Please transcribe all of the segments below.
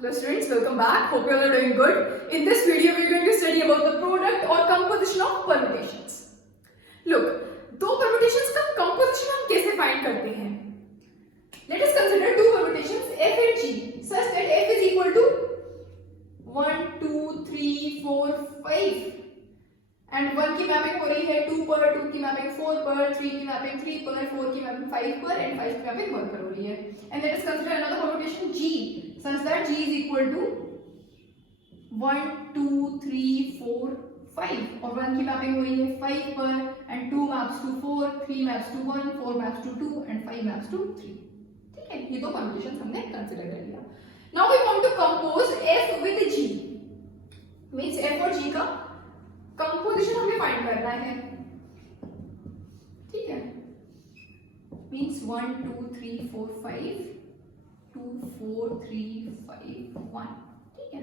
Hello students, welcome back. Hope you all are doing good. In this video, we are going to study about the product or composition of permutations. Look, दो permutations का composition हम कैसे find करते हैं? Let us consider two permutations f and g such that f is equal to 1, 2, 3, 4, 5 and 1 की mapping हो रही है 2 पर, 2 की मैपिंग 4 पर, 3 की मैपिंग 3 पर, 4 की मैपिंग 5 पर and 5 की मैपिंग 1 पर हो रही है. And let us consider another permutation g such that g is equal to 1, 2, 3, 4, 5 और 1 की मैपिंग हो रही है 5 पर and 2 maps to 4, 3 maps to 1, 4 maps to 2 and 5 maps to 3. ठीक है, ये दो permutations हमने consider कर लिया. Now we want to compose f with g. Means f और g का कंपोजिशन हमें फाइंड करना है. ठीक है, मीन्स 1, 2, 3, 4, 5 2, 4, 3, 5, 1. ठीक है,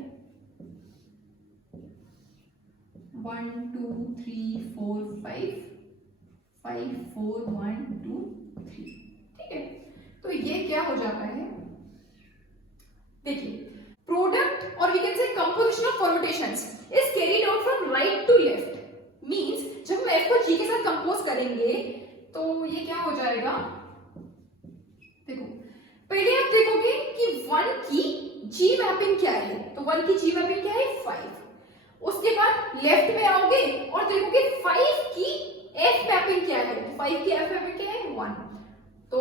1, 2, 3, 4, 5 5, 4, 1, 2, 3. ठीक है, तो ये क्या हो जाता है, देखिए प्रोडक्ट और we can say composition of permutations is carried out from right to left. Means जब हम f को g के साथ कंपोज करेंगे तो ये क्या हो जाएगा, देखो पहले आप देखोगे कि 1 की g मैपिंग क्या है, तो 1 की g मैपिंग क्या है 5. उसके बाद लेफ्ट में आओगे और देखोगे 5 की f मैपिंग क्या है, 5 की f मैपिंग क्या है 1, तो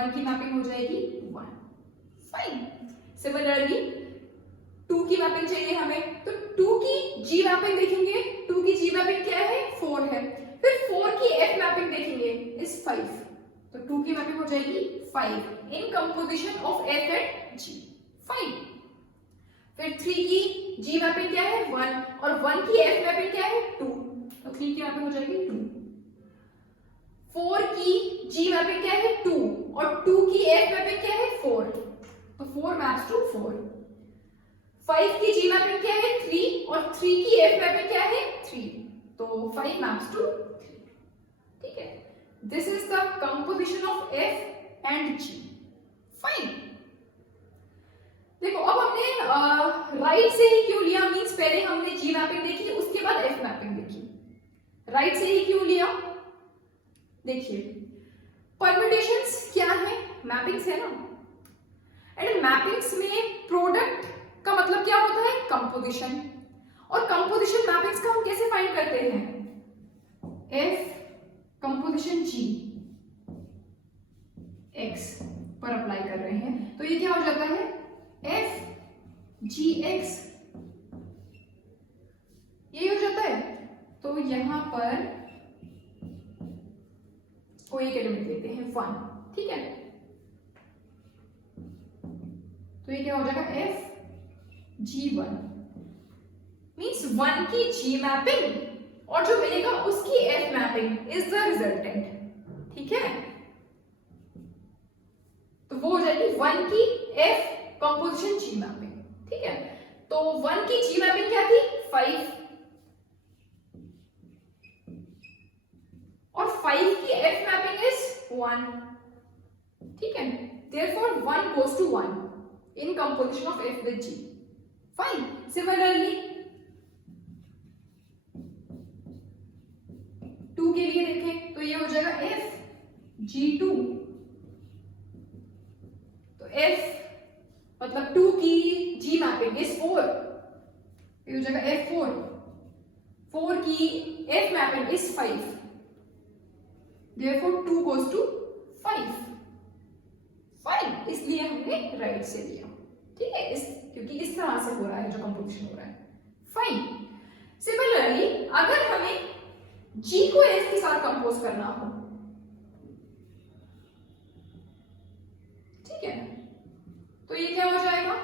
1 की मैपिंग हो जाएगी 1. फाइन. सिमिलरली 2 की मैपिंग चाहिए हमें, तो 2 की g मैपिंग देखेंगे, 2 की g मैपिंग क्या है 4 है. फिर 4 की f मैपिंग देखेंगे इज 5, तो 2 की मैपिंग हो जाएगी 5 in composition of f and g. Fine. फिर 3 की g मैपिंग क्या है 1 और 1 की f मैपिंग क्या है 2, तो 3 की मैपिंग हो जाएगी 2. 4 की g मैपिंग क्या है 2 और 2 की f मैपिंग क्या है 4, तो 4 मैप्स टू 4. 5 की g मैपिंग क्या है 3 और 3 की f मैपिंग क्या है 3, तो 5 मैप्स टू 3. ठीक है, this is the composition of f and g. Fine. देखो अब हमने राइट से ही क्यों लिया, मींस पहले हमने g मैपिंग देखी उसके बाद f मैपिंग देखी. राइट से ही क्यों लिया, देखिए परम्यूटेशंस क्या है, मैपिंग्स है ना, एंड मैपिंग्स में प्रोडक्ट का मतलब क्या होता है कंपोजिशन, और कंपोजिशन मैपिंग्स का हम कैसे फाइंड करते हैं, f कंपोजिशन g x पर अप्लाई कर रहे हैं, तो ये क्या हो जाता है f g x, ये हो जाता है. तो यहां पर कोई एक एलिमेंट लेते हैं 1. ठीक है, तो ये क्या हो जाएगा f g1 मींस 1 की g मैपिंग और जो मिलेगा उसकी f mapping is the resultant. ठीक है, तो वो हो जाएगी 1 की f कंपोजिशन g मैपिंग. ठीक है, तो 1 की g मैपिंग क्या थी 5 और 5 की f मैपिंग इज 1. ठीक है, therefore 1 goes to 1 in composition of f with g. Fine. Similarly 2 के लिए देखें तो ये हो जाएगा f g2, तो f मतलब 2 की g मैपिंग इज 4, ये हो जाएगा f4. 4 की f mapping is 5, therefore 2 goes to 5. Fine, इसलिए हमने राइट से लिया. ठीक है, क्योंकि इस तरह से हो रहा है जो कंपोजिशन हो रहा है. फाइन. सिमिलरली अगर हमें g को f के साथ कंपोज करना हो, ठीक है, तो ये क्या हो जाएगा,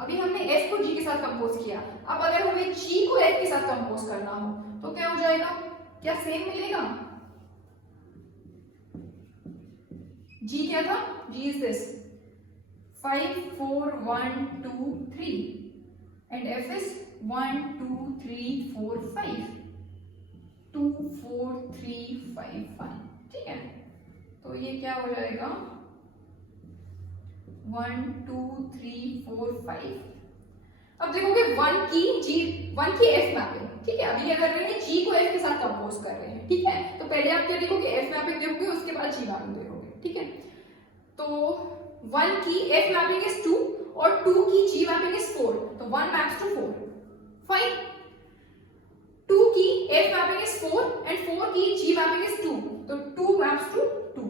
अभी हमने f को g के साथ कंपोज किया, अब अगर हमें g को f के साथ कंपोज करना हो तो क्या हो जाएगा, क्या सेम मिलेगा. g क्या था, g is this 5, 4, 1, 2, 3 and f is 1, 2, 3, 4, 5 2, 4, 3, 5, 1. ठीक है, तो ये क्या हो जाएगा 1, 2, 3, 4, 5 अब देखोगे वन की एफ मैपिंग, ठीक है। अभी क्या कर रहे हैं, जी को एफ के साथ कंपोज कर रहे हैं, ठीक है। तो पहले आप क्या देखोगे, एफ मैपिंग देखोगे, उसके बाद जी मैपिंग देखोगे, ठीक है। तो 1 की एफ मैपिंग इज 2 और 2 की जी मैपिंग इज 4, तो 1 मैप्स टू 4, फाइन। 2 की एफ मैपिंग इज 4 एंड 4 की जी मैपिंग इज 2, तो 2 मैप्स टू 2।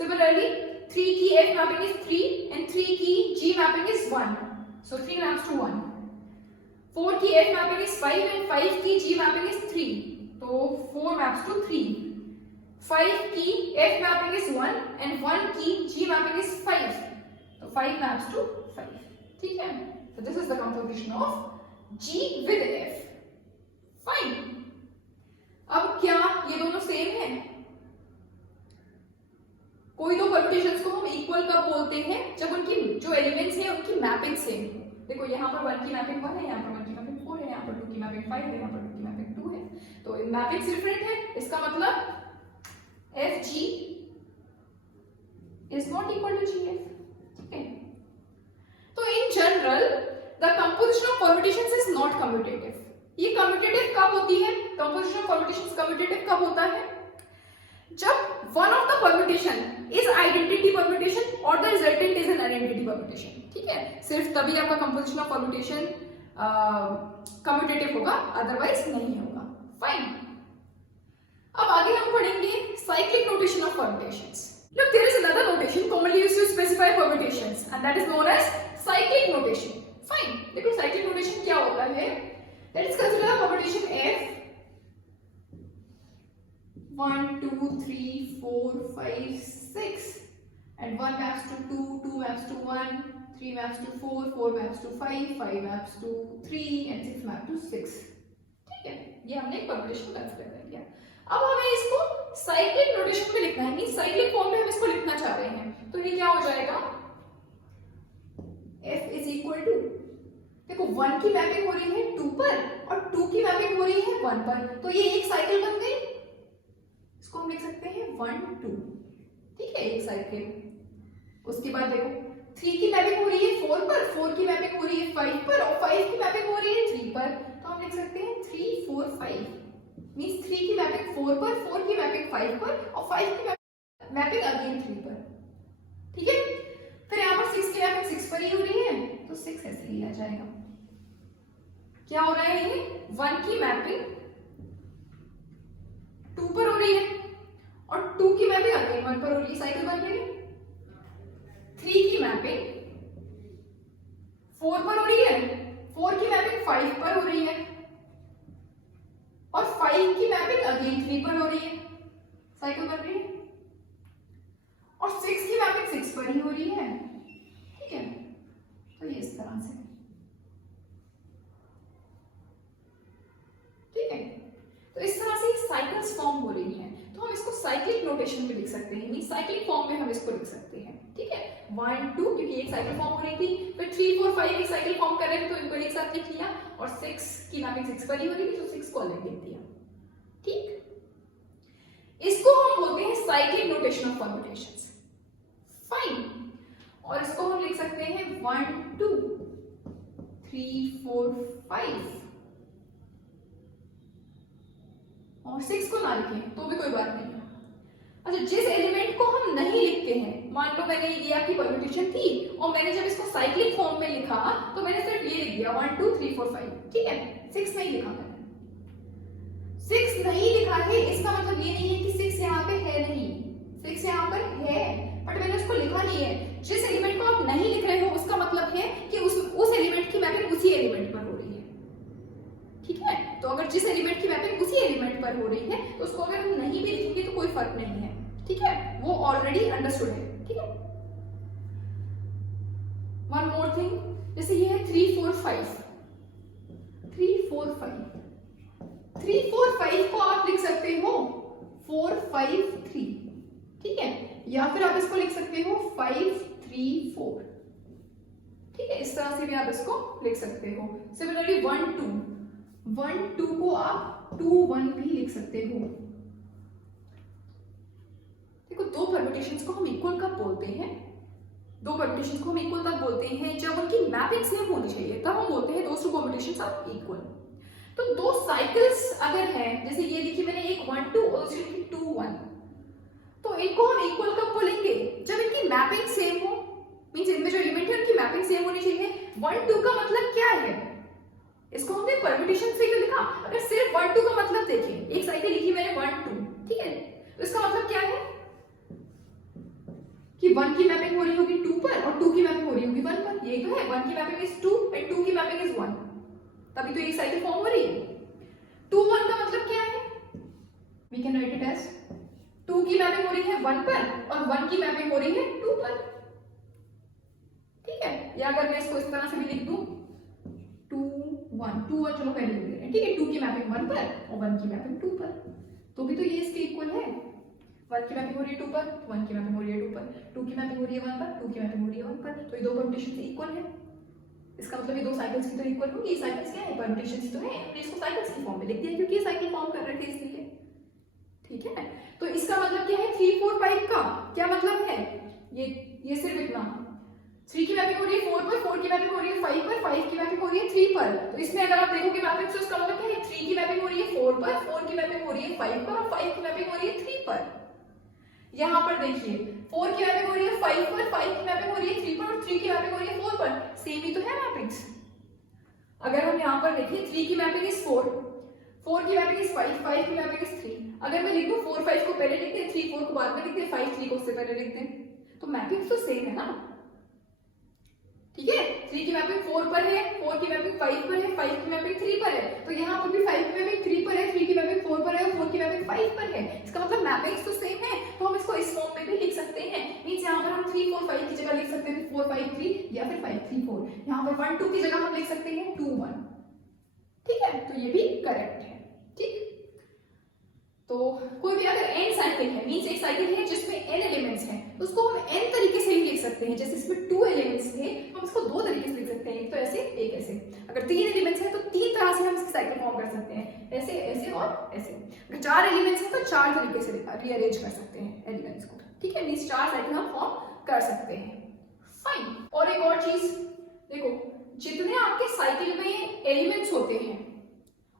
सिमिलरली 3 की एफ मैपिंग इज 3 एंड 3 की जी mapping is 1, so 3 maps to 1. 4 की f mapping is 5 and 5 की g mapping is 3, तो 4 maps to 3. 5 की f mapping is 1 and 1 की g mapping is 5, तो 5 maps to 5, ठीक है। So this is the composition of g with f, fine. अब क्या ये दोनों सेम है? कोई दो परम्यूटेशंस को हम इक्वल कब बोलते हैं, जब उनकी जो एलिमेंट्स हैं उनकी मैपिंग सेम है। देखो यहाँ पर 1 की मैपिंग 1 है, यहाँ पर 1 की मैपिंग 4 है, यहाँ पर 2 की मैपिंग 5 है, यहाँ पर 2 की मैपिंग 2 है, तो मैपिंग्स डिफरेंट है। इसका मतलब F G is not equal to G F, ठीक है। तो in general the composition of permutations is not commutative. ये कम्यूटेटिव कब होती है, कंपोजिशन ऑफ परम्यूटेशंस कम्यूटेटिव कब होता है, जब one of the permutation is identity permutation और the resultant is an identity permutation, ठीक है। सिर्फ तभी आपका कंपोजिशन ऑफ परम्यूटेशन कम्यूटेटिव होगा, अदरवाइज नहीं होगा, फाइन। अब आगे हम पढ़ेंगे cyclic notation of permutations. Look, there is another notation commonly used to specify permutations and that is known as cyclic notation, fine। देखो cyclic notation क्या होता है, let us consider the permutation f 1 2 3 4 5 6 and 1 maps to 2, 2 maps to 1, 3 maps to 4, 4 maps to 5, 5 maps to 3 and 6 maps to 6, ठीक है। ये हमने एक permutation consider कर लिया। अब हमें इसको साइक्लिक नोटेशन में लिखना है, मींस साइक्लिक फॉर्म में हम इसको लिखना चाह रहे हैं, तो ये क्या हो जाएगा, f इज इक्वल टू, देखो 1 की मैपिंग हो रही है 2 पर और 2 की मैपिंग हो रही है 1 पर, तो ये एक साइकिल बन गई। इसको हम लिख सकते हैं 1 2, ठीक है, एक साइकिल। उसके बाद देखो 3 की मैपिंग हो रही है 4 पर, 4 की मैपिंग हो रही है 5 पर और 5 की मैपिंग हो रही है 3 पर, तो हम लिख सकते हैं 3 4 5, मींस 3 की मैपिंग 4 पर, 4 की मैपिंग 5 पर और 5 की मैपिंग अगेन 3 पर, ठीक है। फिर यहाँ पर 6 की मैपिंग 6 पर ही हो रही है, तो 6 ऐसे ही आ जाएगा। क्या हो रहा है, ये 1 की मैपिंग 2 पर हो रही है और 2 की मैपिंग अगेन 1 पर हो रही है, साइकिल बन रही है। 3 की मैपिंग 4 पर हो रही है, 4 की मैपिंग 5 पर हो रही है और 5 की मैपिंग अगेन 3 पर हो रही है, साइकिल बन रही है। और 6 की मैपिंग 6 पर ही हो रही है, ठीक है। तो ये इस तरह से, ठीक है। तो इस तरह से साइकिल्स फॉर्म हो रही हैं, तो हम इसको साइक्लिक नोटेशन में लिख सकते हैं, मींस साइक्लिक फॉर्म में हम इसको लिख सकते हैं, ठीक है। 1 2 क्योंकि एक साइकिल फॉर्म हो रही थी, फिर 3 4 5 एक साइकिल फॉर्म कर रहे थे, तो इनको एक साथ लिख लिया और 6 की मैपिंग 6 पर ही हो रही थी, तो 6 को अलग लिख दिया, ठीक। इसको हम बोलते हैं cyclic notation of permutations, fine. और इसको हम लिख सकते हैं 1 2 3 4 5 और 6 को ना लिखें तो भी कोई बात नहीं है। अच्छा, जिस एलिमेंट को हम नहीं लिखते हैं, मान लो मैंने ये दिया कि परम्यूटेशन थी और मैंने जब इसको साइक्लिक फॉर्म में लिखा तो मैंने सिर्फ ये लिख दिया 1 2 3 4 5, ठीक है, 6 नहीं लिखा मैंने। 6 नहीं लिखा है इसका मतलब ये नहीं है कि 6 यहाँ पे है नहीं, 6 यहाँ पर है बट मैंने उसको लिखा नहीं है। जिस एलिमेंट को आप नहीं लिख रहे हो उसका मतलब है कि उस एलिमेंट की मैपिंग उसी एलिमेंट पर हो रही है, ठीक है। तो अगर जिस एलिमेंट की मैपिंग उसी एलिमेंट पर हो रही है तो उसको अगर हम नहीं भी लिखेंगे तो कोई फर्क नहीं है, ठीक है, वो ऑलरेडी अंडरस्टूड है, ठीक है। वन मोर थिंग, जैसे ये है 3 4 5 3 4 5 3 4 5 को आप लिख सकते हो 4 5 3, ठीक है, या फिर आप इसको लिख सकते हो 5 3 4, ठीक है। इस तरह से भी आप इसको लिख सकते हो। सिमिलरली 1 2 को आप 2 1 भी लिख सकते हो। देखो, दो परम्यूटेशंस को हम इक्वल कब बोलते हैं, दो परम्यूटेशन को हम इक्वल तब बोलते हैं जब उनकी मैपिंग सेम होनी चाहिए, तब हम बोलते हैं those two combinations are equal. तो दो साइकिल्स अगर है, जैसे ये देखिए मैंने एक 1 2 और दूसरी लिखी 2 1, तो इनको हम इक्वल कब बोलेंगे? जब इनकी मैपिंग सेम हो, मींस इनमें जो एलिमेंट है उनकी मैपिंग सेम होनी चाहिए। 1 2 का मतलब क्या है? इसको हमने परम्यूटेशन से क्यों लिखा? अगर सिर्फ 1 2 का मतलब देखिए, एक साइकिल लिखी मैंने 1 2, ठीक है, तो इसका मतलब क्या है कि 1 की मैपिंग हो रही होगी 2 पर और 2 की मैपिंग हो रही होगी 1 पर। यही तो है, 1 की मैपिंग इज 2 एंड 2 की मैपिंग इज 1, तभी तो ये साइकिल फॉर्म हो रही है। 2 1 का मतलब क्या है? We can write it as 2 की मैपिंग हो रही है 1 पर और 1 की मैपिंग हो रही है 2 पर, ठीक है। या अगर मैं इसको इस तरह से भी लिख दूं 2 1 चलो पहले लिख दे रहे हैं, ठीक है, 2 की मैपिंग 1 पर और 1 की मैपिंग 2 पर, तो भी तो ये इसके इक्वल है। 1 की मैपिंग हो रही है 2 पर, 1 की मैपिंग हो रही है 2 पर, 2 की मैपिंग हो रही है 1 पर, 2 की मैपिंग हो रही है 1 पर, तो ये दो परम्यूटेशन इक्वल है। इसका मतलब ये दो साइकिल्स की तो इक्वल होंगी। ये साइकिल्स क्या है? परम्यूटेशंस तो है, हमने इसको साइकिल्स की फॉर्म में लिख दिया क्योंकि ये साइकिल फॉर्म कर रहे थे इसलिए, ठीक है। तो इसका मतलब क्या है 3 4 5 का क्या मतलब है? ये सिर्फ इतना, 3 की मैपिंग हो रही है 4 पर, 4 की मैपिंग हो रही है 5 पर, 5 की मैपिंग हो रही है 3 पर, तो इसमें अगर आप देखोगे मैपिंग तो इसका मतलब क्या है 3 की मैपिंग हो रही है 4 पर, 4 की मैपिंग हो रही है 5 पर और 5 की मैपिंग हो रही है 3 पर। यहाँ पर देखिए 4 की मैपिंग हो रही है 5 पर, 5 की मैपिंग हो रही है 3 पर और 3 की मैपिंग हो रही है 4 पर, सेम ही तो है मैपिंग्स। अगर हम यहाँ पर देखिए 3 की मैपिंग इज 4, 4 की मैपिंग इज 5, 5 की मैपिंग इज 3, अगर मैं लिख दूं 4 5 को पहले लिख दें, 3 4 को बाद में लिख दें, 5 3 को उससे पहले लिख दें, तो मैपिंग तो सेम है ना, ठीक है। 3 की मैपिंग 4 पर है, 4 की मैपिंग 5 पर है, 5 की मैपिंग 3 पर है, तो यहाँ पर भी 5 की मैपिंग 3 पर है, 3 की मैपिंग 4 पर है और 4 की मैपिंग 5 पर है। इसका मतलब मैपिंग्स तो सेम है, तो हम इसको इस फॉर्म में भी लिख सकते हैं। मींस यहाँ पर हम 3 4 5 की जगह लिख सकते हैं 4 5 3 या फिर 5 3 4, यहाँ पर 1 2 की जगह हम लिख सकते हैं 2 1, ठीक है। तो ये भी करेक्ट है, ठीक। तो कोई भी अगर n साइकिल है, मींस एक साइकिल है जिसमें n एलिमेंट्स हैं, तो उसको हम n तरीके से भी लिख सकते हैं। जैसे इसमें 2 एलिमेंट्स थे, हम इसको 2 तरीके से लिख सकते हैं, एक तो ऐसे एक ऐसे। अगर 3 एलिमेंट्स हैं तो 3 तरह से हम इसकी साइकिल फॉर्म कर सकते हैं, ऐसे ऐसे और ऐसे। अगर 4 एलिमेंट्स हैं तो 4 तरीके से रीअरेंज कर सकते हैं एलिमेंट्स को, ठीक है। मींस 4 साइकिल हम फॉर्म कर सकते हैं, फाइन। और एक और चीज देखो, जितने आपके साइकिल में एलिमेंट्स होते हैं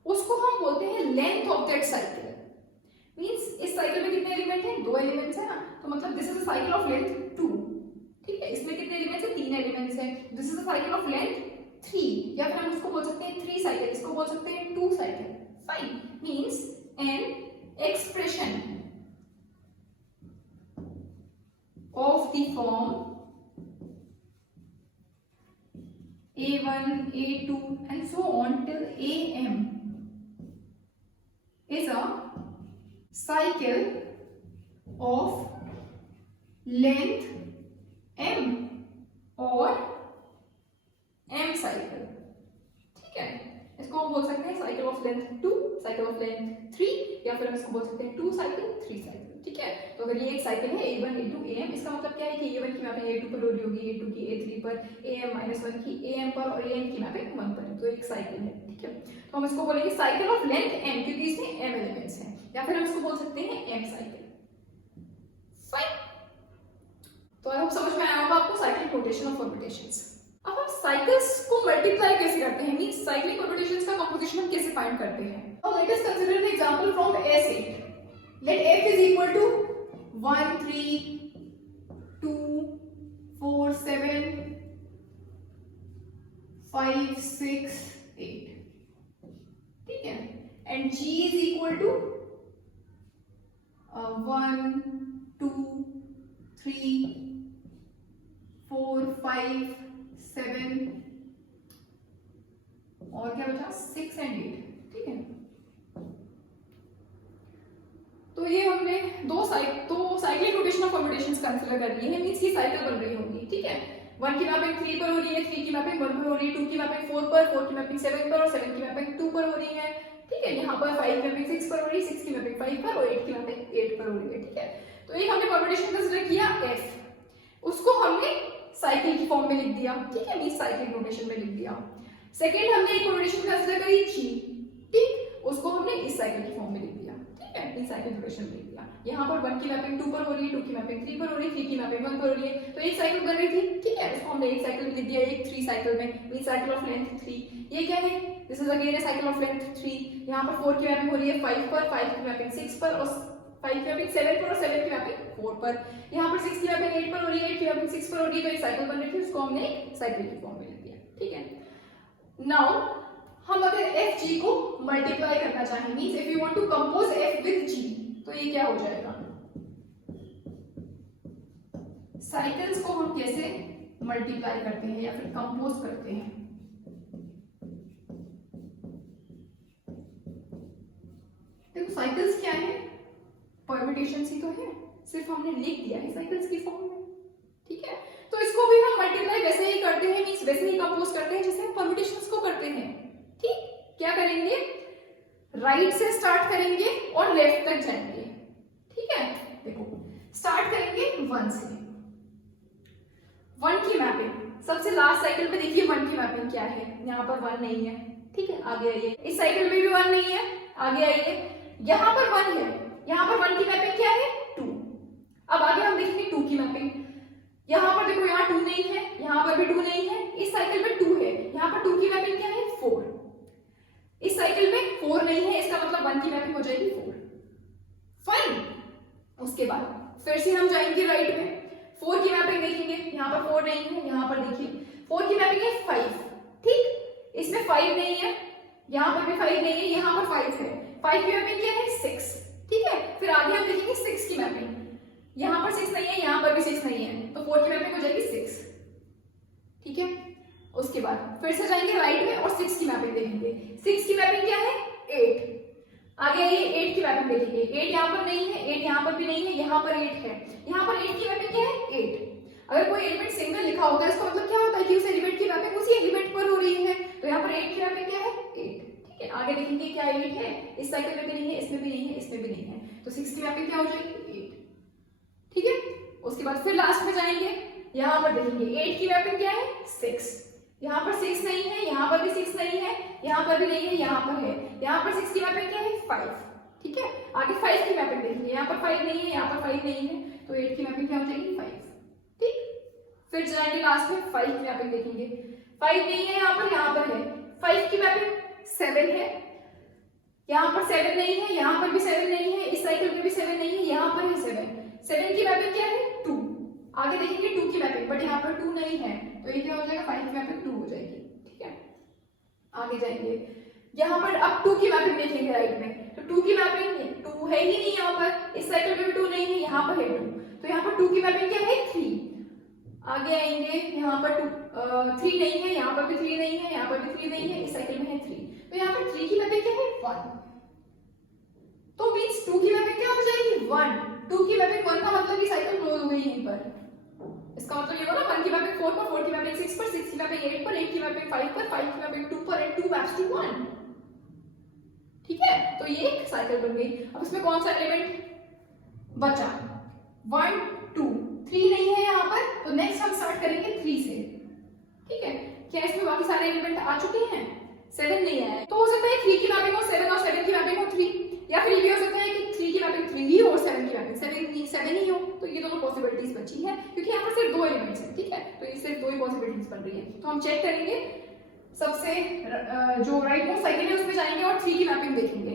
उसको हम बोलते हैं length of that cycle. Means इस साइकिल में कितने एलिमेंट हैं? 2 एलिमेंट्स है ना, तो मतलब this is a cycle of length 2, ठीक है। इसमें कितने एलिमेंट्स हैं? 3 एलिमेंट्स हैं, this is a cycle of length 3, या फिर हम इसको बोल सकते हैं 3 साइकिल, इसको बोल सकते हैं 2 cycle, fine. Means an expression of the form A1 A2 and so on till AM is a cycle of length m और m साइकिल, ठीक है। इसको हम बोल सकते हैं cycle of length 2, cycle of length 3, या फिर हम इसको बोल सकते हैं 2 साइकिल 3 साइकिल, ठीक है। तो अगर ये एक साइकिल है A1 A2 AM, इसका मतलब क्या है कि A1 की मैपिंग A2 पर हो रही होगी, A2 की A3 पर, AM-1 की AM पर और AM की मैपिंग 1 पर, तो एक साइकिल है, ठीक है। तो हम इसको बोलेंगे साइकिल ऑफ लेंथ m, क्योंकि इसमें m एलिमेंट्स हैं, या फिर हम इसको बोल सकते हैं m साइकिल, फाइन। तो आई होप समझ में आया होगा आपको साइक्लिक रोटेशन और परम्यूटेशंस। अब हम साइकिल्स को मल्टीप्लाई कैसे करते हैं, मींस साइक्लिक परम्यूटेशंस का कंपोजिशन हम कैसे फाइंड करते हैं। Now let us consider an example from S8. Let f is equal to 1 3 2 4 7 5 6 8, ठीक है, and g is equal to 1 2 3 4 5 7 और क्या बचा 6 and 8, ठीक है। तो ये हमने दो cyclic rotation of permutations consider कर लिए हैं, मींस की साइकिल बन रही होगी, ठीक है। 1 की मैपिंग 3 पर हो रही है, 3 की मैपिंग 1 पर हो रही है, 2 की मैपिंग 4 पर, 4 की मैपिंग 7 पर और 7 की मैपिंग 2 पर हो रही है, ठीक है। यहाँ पर 5 की मैपिंग 6 पर हो रही है, 6 की मैपिंग 5 पर और 8 की मैपिंग 8 पर हो रही है, ठीक है। तो एक हमने परम्यूटेशन कंसीडर किया f, उसको हमने साइकिल की फॉर्म में लिख दिया, ठीक है, मींस साइक्लिक रोटेशन में लिख दिया। सेकंड हमने एक परम्यूटेशन कंसीडर करी g, ठीक, उसको हमने इस साइकिल की फॉर्म में लिख दिया, ठीक। ठीक है, मीन साइकिल ड्यूरेशन लिख दिया। यहाँ पर 1 की मैपिंग 2 पर हो रही है, 2 की मैपिंग 3 पर हो रही है, 3 की मैपिंग 1 पर हो रही है, तो एक साइकिल बन रही थी, ठीक है, इसको हमने एक साइकिल में लिख दिया, एक 3 साइकिल में, मीन साइकिल ऑफ लेंथ 3। ये क्या है, this is again A cycle of length 3। यहाँ पर 4 की मैपिंग हो रही है 5 पर, 5 की मैपिंग 6 पर, और 5 की मैपिंग 7 पर, और 7 की मैपिंग 4 पर। यहाँ पर 6 की मैपिंग 8 पर हो रही है, 8 की मैपिंग 6 पर हो रही है, तो एक साइकिल बन रही थी, उसको हमने एक साइकिल की फॉर्म में लिख दिया, ठीक है। नाउ हम अगर एफ जी को मल्टीप्लाई करना चाहेंगे, if you want to compose f with g, तो ये क्या हो जाएगा, साइकिल्स को हम कैसे मल्टीप्लाई करते हैं या फिर कंपोज करते हैं। देखो साइकिल्स क्या है, परम्यूटेशंस ही तो है, सिर्फ हमने लिख दिया है साइकिल्स की फॉर्म में, ठीक है। तो इसको भी हम मल्टीप्लाई वैसे ही करते हैं, मींस वैसे ही कंपोज करते हैं जैसे हम परम्यूटेशंस को करते हैं, ठीक। क्या करेंगे, राइट से स्टार्ट करेंगे और लेफ्ट तक जाएंगे, ठीक है। देखो स्टार्ट करेंगे 1 से, 1 की मैपिंग, सबसे लास्ट साइकिल पे देखिए 1 की मैपिंग क्या है, यहाँ पर 1 नहीं है, ठीक है, आगे आइए, इस साइकिल में भी 1 नहीं है, आगे आइए, यहाँ पर 1 है, यहाँ पर 1 की मैपिंग क्या है 2। अब आगे हम देखेंगे 2 की मैपिंग, यहाँ पर देखो यहाँ 2 नहीं है, यहाँ पर भी 2 नहीं है, इस साइकिल में 2 है, यहाँ पर 2 की मैपिंग क्या है 4, इस साइकिल में 4 नहीं है, इसका मतलब 1 की मैपिंग हो जाएगी 4। फाइन, उसके बाद फिर से हम जाएंगे राइट में, 4 की मैपिंग देखेंगे, यहाँ पर 4 नहीं है, यहाँ पर देखिए 4 की मैपिंग है 5, ठीक, इसमें 5 नहीं है, यहाँ पर भी 5 नहीं है, यहाँ पर 5 है, 5 की मैपिंग क्या है 6, ठीक है। फिर आगे हम देखेंगे 6 की मैपिंग, यहाँ पर 6 नहीं है, यहाँ पर भी 6 नहीं है, तो 4 की मैपिंग हो जाएगी 6, ठीक है। उसके बाद फिर से जाएंगे राइट में और 6 की मैपिंग देखेंगे, 6 की मैपिंग क्या है 8, आगे आइए 8 की मैपिंग देखेंगे, 8 यहाँ पर नहीं है, 8 यहाँ पर भी नहीं है, यहाँ पर 8 है, यहाँ पर 8 की मैपिंग क्या है 8। अगर कोई एलिमेंट सिंगल लिखा होता है इसका मतलब क्या होता है कि उस एलिमेंट की मैपिंग उसी एलिमेंट पर हो रही है, तो यहाँ पर 8 की मैपिंग क्या है 8, ठीक है। आगे देखेंगे क्या 8 है, इस साइकिल में भी नहीं है, इसमें भी नहीं है, इसमें भी नहीं है, तो 6 की मैपिंग क्या हो जाएगी 8, ठीक है। उसके बाद फिर लास्ट में जाएंगे, यहाँ पर देखेंगे 8 की मैपिंग क्या है 6, यहाँ पर 6 नहीं है, यहाँ पर भी 6 नहीं है, यहाँ पर भी नहीं है, यहाँ पर है, यहाँ पर 6 की मैपिंग क्या है 5, ठीक है। आगे 5 की मैपिंग देखेंगे, यहाँ पर 5 नहीं है, यहाँ पर 5 नहीं है, तो 8 की मैपिंग क्या हो जाएगी 5, ठीक। फिर जाएंगे लास्ट में 5 की मैपिंग देखेंगे, 5 नहीं है, यहाँ पर है, 5 की मैपिंग 7 है, यहाँ पर 7 नहीं है, यहाँ पर भी 7 नहीं है, इस साइकिल में भी 7 नहीं है, यहाँ पर है 7 की मैपिंग क्या है 2, आगे देखेंगे 2 की मैपिंग, बट यहाँ पर 2 नहीं है, तो ये क्या हो जाएगा 5 की मैपिंग 2 हो जाएगी, ठीक है। आगे जाएंगे, यहाँ पर अब 2 की मैपिंग देखेंगे राइट में, तो 2 की मैपिंग 2 है ही नहीं, यहाँ पर इस साइकिल में भी 2 नहीं है, यहाँ पर है 2, तो यहाँ पर 2 की मैपिंग क्या है 3। आगे आएंगे, यहाँ पर 3 नहीं है, यहाँ पर भी 3 नहीं है, यहाँ पर भी 3 नहीं है, इस साइकिल में है 3, तो यहाँ पर 3 की मैपिंग क्या है 1, तो मींस 2 की मैपिंग क्या हो जाएगी 1, 2 की मैपिंग 1 का मतलब कि साइकिल क्लोज हो गई यहीं पर, इसका मतलब ये हुआ ना 1 की मैपिंग 4 पर, 4 की मैपिंग 6 पर, 6 की मैपिंग 8 पर, 8 की मैपिंग 5 पर, 5 की मैपिंग 2 पर, एंड 2 मैप्स टू 1, ठीक है। तो ये एक साइकिल बन गई। अब इसमें कौन सा एलिमेंट बचा, 1 2 3 नहीं है यहाँ पर, तो नेक्स्ट हम स्टार्ट करेंगे 3 से, ठीक है। क्या इसमें बाकी सारे एलिमेंट आ चुके हैं, 7 नहीं आया, तो हो सकता है 3 की मैपिंग हो 7 और 7 की मैपिंग हो 3, या फिर ये भी हो सकता है कि 3 की मैपिंग 3 ही हो और 7 की मैपिंग 7 ही हो, तो ये दोनों पॉसिबिलिटीज बची है, क्योंकि यहाँ पर सिर्फ 2 एलिमेंट्स हैं, ठीक है, तो ये सिर्फ 2 ही पॉसिबिलिटीज बन रही है। तो हम चेक करेंगे, सबसे जो राइट मोस्ट साइकिल है उसमें जाएंगे और 3 की मैपिंग देखेंगे,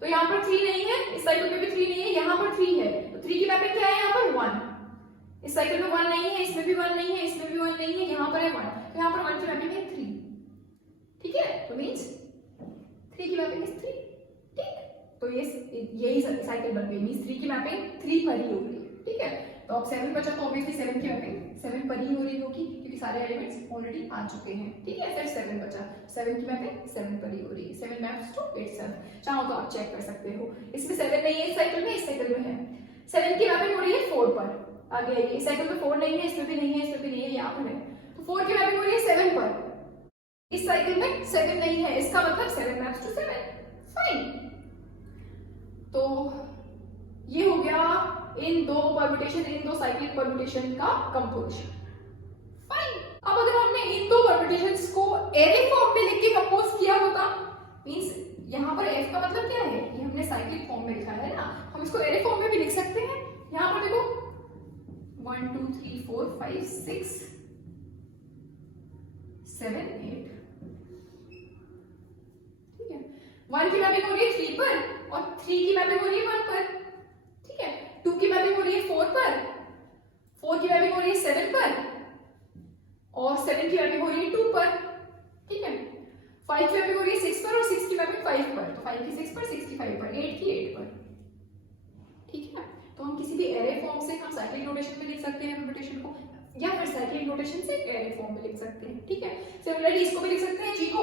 तो यहाँ पर 3 नहीं है, इस साइकिल में भी 3 नहीं है, यहाँ पर 3 है, तो 3 की मैपिंग क्या है यहाँ पर 1, इस साइकिल में 1 नहीं है, इसमें भी 1 नहीं है, इसमें भी 1 नहीं है, यहाँ पर है 1, तो यहाँ पर 1 की मैपिंग है 3, ठीक है, तो मींस 3 की मैपिंग इज 3, ठीक। तो ये यही साइकिल बन गई, मींस 3 की मैपिंग 3 पर ही होगी, ठीक है। तो अब 7 बचा, तो ऑब्वियसली 7 की मैपिंग 7 पर ही हो रही होगी, क्योंकि सारे एलिमेंट्स ऑलरेडी आ चुके हैं, ठीक है। फिर 7 बचा, 7 की मैपिंग 7 पर ही हो रही है, 7 मैप्स टू इटसेल्फ, चाहो तो आप चेक कर सकते हो, इसमें 7 नहीं है, इस साइकिल में, इस साइकिल में है, 7 की मैपिंग हो रही है 4 पर, आगे आइए, इस साइकिल में 4 नहीं है, इसमें भी नहीं है, इसमें भी नहीं है, यहाँ पर है, तो 4 की मैपिंग हो रही है 7 पर, इस साइकिल में 7 नहीं है, इसका मतलब 7 मैप्स टू 7, फाइन। तो ये हो गया इन दो परम्यूटेशन, इन दो साइक्लिक परम्यूटेशन का कंपोजिशन, फाइन। अब अगर हमने इन दो परम्यूटेशंस को एरे फॉर्म में लिख के कंपोज किया होता, मींस यहाँ पर f का मतलब क्या है, ये हमने साइक्लिक फॉर्म में लिखा है ना, हम इसको एरे फॉर्म में भी लिख सकते हैं। यहाँ पर देखो 1 2 3 4 5 6 7 8, ठीक है। 1 की मैपिंग हो रही है 3 पर और 3 की मैपिंग हो रही है 1 पर, ठीक है। 2 की मैपिंग हो रही है 4 पर, 4 की मैपिंग हो रही है 7 पर और 7 की मैपिंग हो रही है 2 पर, ठीक है। 5 की मैपिंग हो रही है 6 पर और 6 की मैपिंग 5 पर, तो 5 की 6 पर, 6 की 5 पर, 8 की 8 पर, ठीक है। तो हम किसी भी एरे फॉर्म से हम साइक्लिक नोटेशन में लिख सकते हैं परम्यूटेशन को, या फिर साइक्लिक नोटेशन से एरे फॉर्म में लिख सकते हैं, ठीक है। सिमिलरली इसको भी लिख सकते हैं, जी को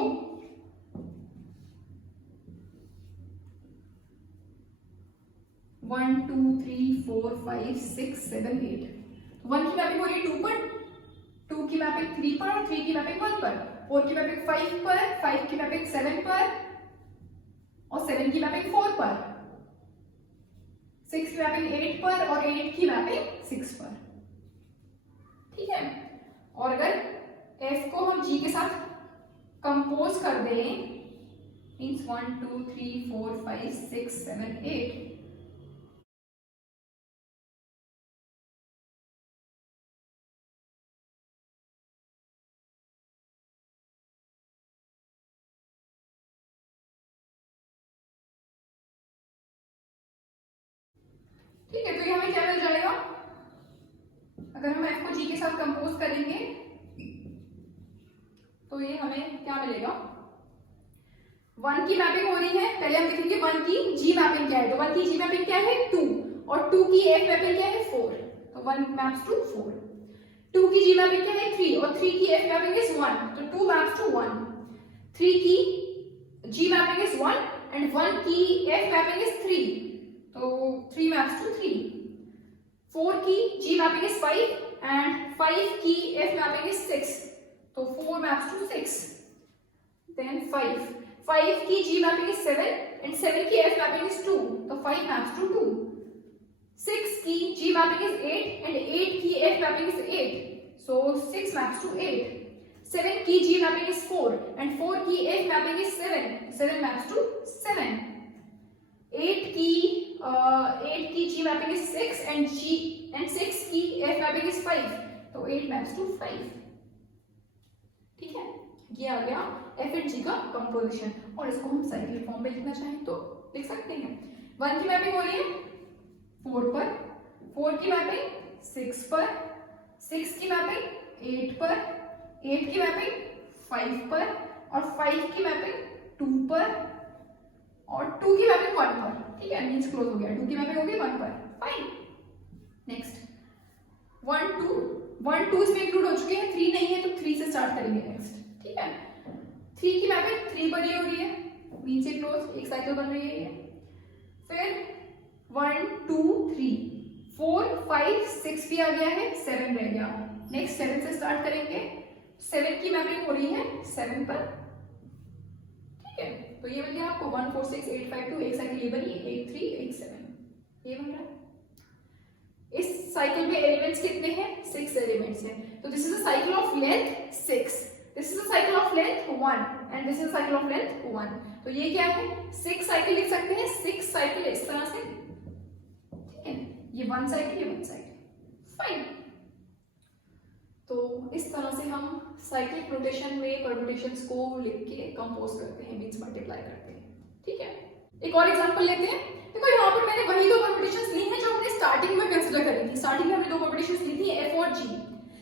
1 2 3 4 5 6 7 8। 1 की मैपिंग हो रही है 2 पर, 2 की मैपिंग 3 पर और 3 की मैपिंग 1 पर, 4 की मैपिंग 5 पर, 5 की मैपिंग 7 पर और 7 की मैपिंग 4 पर, 6 की मैपिंग 8 पर और 8 की मैपिंग 6 पर, ठीक है। और अगर f को हम g के साथ कंपोज कर दें, मींस 1 2 3 4 5 6 7 8, ठीक है। तो ये हमें क्या मिल जाएगा, अगर हम f को g के साथ कंपोज करेंगे तो ये हमें क्या मिलेगा, 1 की मैपिंग हो रही है, पहले हम देखेंगे 1 की g मैपिंग क्या है, तो 1 की g मैपिंग क्या है 2 और 2 की f मैपिंग क्या है 4, तो 1 मैप्स टू 4। 2 की g मैपिंग क्या है 3 और 3 की f मैपिंग इज 1, तो 2 मैप्स टू 1। 3 की g मैपिंग इज 1 एंड 1 की f मैपिंग इज 3, तो 3 मैप्स टू 3। 4 की g मैपिंग इज 5 एंड 5 की f मैपिंग इज 6, तो 4 मैप्स टू 6। देन 5 की g मैपिंग इज 7 एंड 7 की f मैपिंग इज 2, तो 5 मैप्स टू 2। 6 की g मैपिंग इज 8 एंड 8 की f mapping is 8, so 6 maps to 8. 7 की g mapping is 4 and 4 की f mapping is 7, 7 maps to 7. 8 की g mapping is 6 and 6 की f mapping is 5, तो 8 maps to 5, ठीक है। ये आ गया f एंड g का कंपोजिशन, और इसको हम साइक्लिक फॉर्म में लिखना चाहें तो लिख सकते हैं। 1 की मैपिंग हो रही है 4 पर, 4 की मैपिंग 6 पर, 6 की मैपिंग 8 पर, 8 की मैपिंग 5 पर और 5 की मैपिंग 2 पर और 2 की मैपिंग 1 पर, ठीक है। मींस क्लोज हो गया, 2 की मैपिंग हो गई 1 पर, फाइन। नेक्स्ट 1 2 इसमें इंक्लूड हो चुके हैं, 3 नहीं है तो 3 से स्टार्ट करेंगे नेक्स्ट, ठीक है। 3 की मैपिंग 3 पर ही हो रही है, मींस से क्लोज, एक साइकिल बन रही है ये। फिर 1 2 3 4 5 6 भी आ गया है, 7 रह गया। नेक्स्ट 7 से स्टार्ट करेंगे, 7 की मैपिंग हो रही है 7 पर, ठीक है। तो ये मिल गया आपको 1 4 6 8 5 2, एक साइकिल ये बनी, 8 3 8 7, ये बन रहा है। इस साइकिल में एलिमेंट्स कितने हैं, 6 एलिमेंट्स हैं, तो this is a cycle of length 6, this is a cycle of length 1 and this is a cycle of length 1, तो ये क्या है 6 साइकिल लिख सकते हैं, 6 साइकिल इस तरह से, ठीक है। ये 1 साइकिल, ये 1 साइकिल, फाइन। तो इस तरह से हम साइक्लिक रोटेशन में परम्यूटेशंस को लिख के कंपोज करते हैं, मींस मल्टीप्लाई करते हैं, ठीक है। एक और एग्जांपल लेते हैं, देखो यहाँ पर मैंने वही दो परम्यूटेशंस ली हैं जो हमने स्टार्टिंग में कंसीडर करी थी। स्टार्टिंग में हमने दो परम्यूटेशंस ली थी f और g,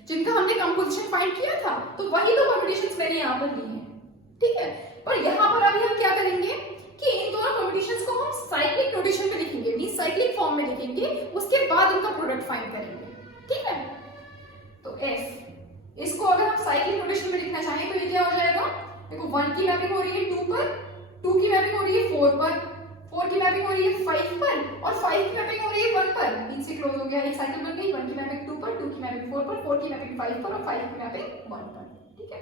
जिनका हमने कंपोजिशन फाइंड किया था, तो वही दो परम्यूटेशंस मैंने यहाँ पर ली हैं, ठीक है। पर यहाँ पर अभी हम क्या करेंगे कि इन दोनों परम्यूटेशंस को हम साइक्लिक नोटेशन में लिखेंगे, मींस साइक्लिक फॉर्म में लिखेंगे, उसके बाद उनका प्रोडक्ट फाइंड करेंगे, ठीक है। तो f, इसको अगर हम साइक्लिक नोटेशन में लिखना चाहें तो ये क्या हो जाएगा, देखो 1 की मैपिंग हो रही है 2 पर, 2 की मैपिंग हो रही है 4 पर, 4 की मैपिंग हो रही है 5 पर और 5 की मैपिंग हो रही है 1 पर, इनसे क्लोज हो गया, एक साइकिल बन गई। 1 की मैपिंग 2 पर, 2 की मैपिंग 4 पर, 4 की मैपिंग 5 पर और 5 की मैपिंग 1 पर, ठीक है।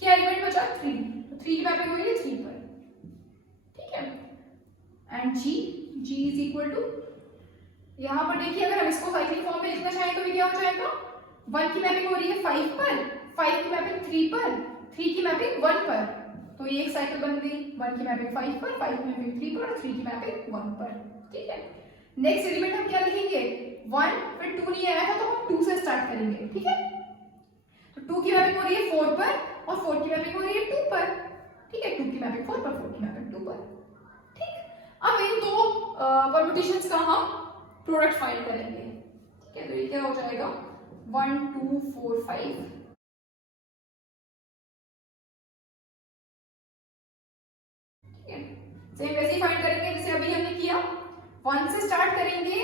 क्या एलिमेंट बचा 3, 3 की मैपिंग हो रही है 3 पर, ठीक है। And g is equal to, यहाँ पर देखिए अगर हम इसको साइक्लिक फॉर्म में लिखना चाहें तो ये क्या हो जाएगा, 1 की मैपिंग हो रही है 5 पर, 5 की मैपिंग 3 पर, 3 की मैपिंग 1 पर, तो ये एक साइकिल बन गई, 1 की मैपिंग 5 पर, 5 की मैपिंग 3 पर, 3 की मैपिंग 1 पर। ठीक है, नेक्स्ट एलिमेंट हम क्या लिखेंगे, 1, फिर 2 नहीं आया था तो हम 2 से स्टार्ट करेंगे। ठीक है, तो 2 की मैपिंग हो रही है 4 पर और 4 की मैपिंग हो रही है 2 पर। ठीक है, 2 की मैपिंग 4 पर, 4 की मैपिंग 2 पर। ठीक, अब इन दो परम्यूटेशंस का हम प्रोडक्ट फाइंड करेंगे। ठीक है, तो ये क्या हो जाएगा, 1 2 4 5। सेम वैसे ही फाइंड करेंगे जैसे अभी हमने किया, 1 से स्टार्ट करेंगे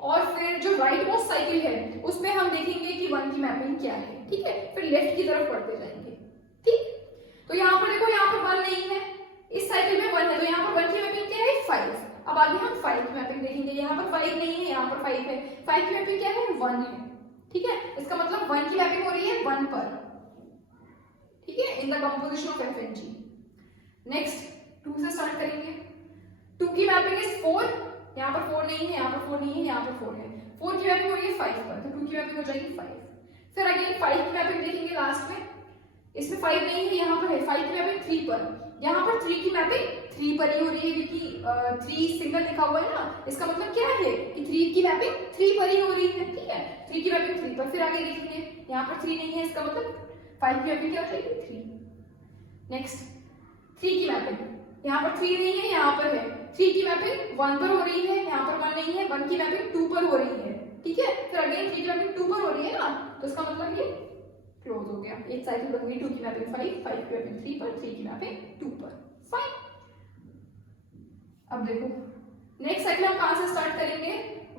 और फिर जो राइट मोस्ट साइकिल है उसमें हम देखेंगे कि 1 की मैपिंग क्या है। ठीक है, फिर लेफ्ट की तरफ बढ़ते जाएंगे। ठीक, तो यहाँ पर देखो, यहाँ पर 1 नहीं है, इस साइकिल में 1 है, तो यहाँ पर 1 की मैपिंग क्या है, 5। अब आगे हम 5 की मैपिंग देखेंगे, यहाँ पर 5 नहीं है, यहाँ पर 5 है, 5 की मैपिंग क्या है, 1 है। ठीक है, इसका मतलब 1 की मैपिंग हो रही है 1 पर। ठीक है, in the composition of F and G. Next 2 से स्टार्ट करेंगे, 2 की मैपिंग इज 4, यहाँ पर 4 नहीं है, यहाँ पर 4 नहीं है, यहाँ पर 4 है, 4 की मैपिंग हो रही है 5 पर, तो 2 की मैपिंग हो जाएगी 5। फिर अगेन 5 की मैपिंग देखेंगे लास्ट में, इसमें 5 नहीं है, यहाँ पर है, 5 की मैपिंग 3 पर, यहाँ पर 3 की मैपिंग 3 पर ही हो रही है क्योंकि 3 सिंगल लिखा हुआ है ना, इसका मतलब क्या है कि 3 की मैपिंग 3 पर ही हो रही है। ठीक है, 3 की मैपिंग 3 पर। फिर आगे देखेंगे, यहाँ पर 3 नहीं है, इसका मतलब 5 की मैपिंग क्या हो जाएगी, 3। नेक्स्ट 3 की मैपिंग, यहाँ पर 3 नहीं है, यहाँ पर है, 3 की मैपिंग 1 पर हो रही है, यहाँ पर 1 नहीं है, 1 की मैपिंग 2 पर हो रही है। ठीक है, फिर अगेन 3 की मैपिंग 2 पर हो रही है ना, तो इसका मतलब ये क्लोज हो गया, एक साइकिल बन गई, 2 की मैपिंग 5, 5 की मैपिंग 3 पर, 3 की मैपिंग 2 पर। फाइन, अब देखो नेक्स्ट साइकिल हम कहां से स्टार्ट करेंगे,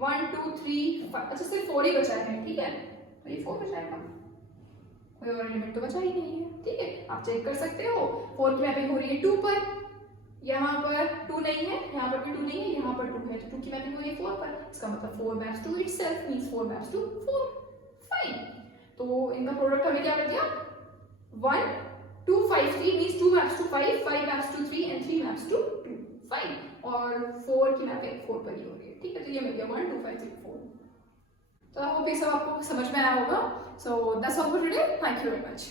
1 2 3 5, अच्छा सिर्फ 4 ही बचा है। ठीक है, तो ये 4 बचाएगा, कोई और एलिमेंट तो बचा ही नहीं है। ठीक है, आप चेक कर सकते हो, 4 की मैपिंग हो रही है 2 पर, यहाँ पर 2 नहीं है, यहाँ पर भी 2 नहीं है, यहाँ पर 2 है, तो 2 की मैपिंग हो रही है 4 पर, इसका मतलब 4 maps to itself means 4 maps to 4। Fine, तो इनका प्रोडक्ट हमें क्या मिल गया, 1 2 5 3 means 2 maps to 5, 5 maps to 3 and 3 maps to 2। Fine, और 4 की मैपिंग 4 पर ही हो रही है। ठीक है, तो ये मिल गया 1 2 5 3 4। तो आई होप ये सब आपको समझ में आया होगा। So that's all for today, thank you very much.